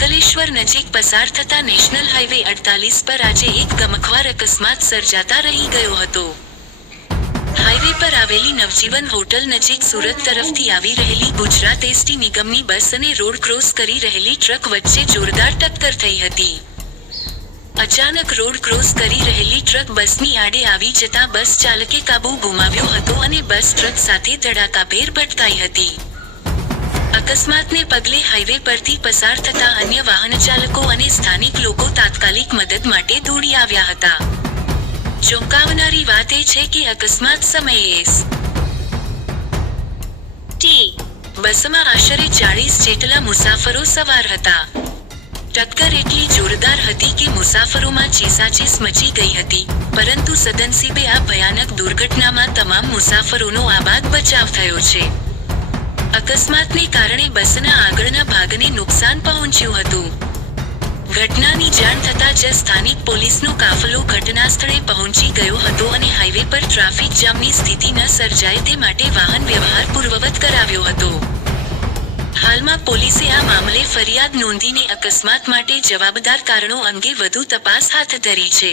અંકલેશ્વર નજીક પસાર થતા નેશનલ હાઈવે 48 પર આજે એક ગમખ્વાર અકસ્માત સર્જાતા રહી ગયો હતો. હાઈવે પર આવેલી નવજીવન હોટલ નજીક સુરત તરફથી આવી રહેલી ગુજરાત એસટી નિગમની બસ અને રોડ ક્રોસ કરી રહેલી ટ્રક વચ્ચે જોરદાર ટક્કર થઈ હતી. અચાનક રોડ ક્રોસ કરી રહેલી ટ્રક બસની આડે આવી જતા બસ ચાલકે કાબુ ગુમાવ્યો હતો અને બસ ટ્રક સાથે ધડાકાભેર ભટકાઈ હતી. અકસ્માતને પગલે હાઈવે પરથી પસાર થતા અન્ય વાહનચાલકો અને સ્થાનિક લોકો તાત્કાલિક મદદ માટે દોડી આવ્યા હતા. ચોંકાવનારી વાત એ છે કે અકસ્માત સમયે એસ.ટી. બસમાં આશરે 40 જેટલા મુસાફરો સવાર હતા. ટક્કર એટલી જોરદાર હતી કે મુસાફરોમાં ચીસાચીસ મચી ગઈ હતી, પરંતુ સદનસીબે આ ભયાનક દુર્ઘટનામાં તમામ મુસાફરોનો આબાદ બચાવ થયો છે. અકસ્માતને કારણે બસના આગળના ભાગને નુકસાન પહોંચ્યું હતું. ઘટનાની જાણ થતાં જ સ્થાનિક પોલીસનો કાફલો ઘટના સ્થળે પહોંચી ગયો હતો અને હાઈવે પર ટ્રાફિક જામની સ્થિતિ ન સર્જાય તે માટે વાહન વ્યવહાર પૂર્વવત કરાવ્યો હતો. હાલમાં પોલીસે આ મામલે ફરિયાદ નોંધીને અકસ્માત માટે જવાબદાર કારણો અંગે વધુ તપાસ હાથ ધરી છે.